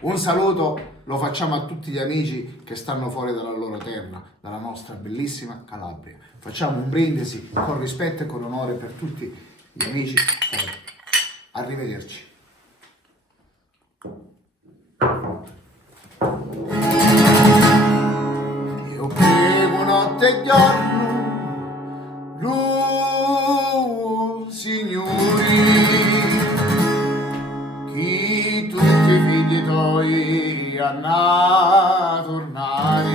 Un saluto lo facciamo a tutti gli amici che stanno fuori dalla loro terra, dalla nostra bellissima Calabria. Facciamo un brindisi con rispetto e con onore per tutti gli amici. Arrivederci. Io prego notte e giorno, lui, signori, chi tutti i figli tuoi hanno tornare,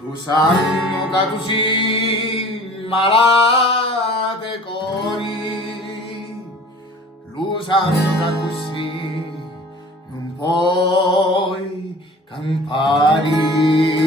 lo sanno che tu sei malate cori, lo sanno che così non puoi campare.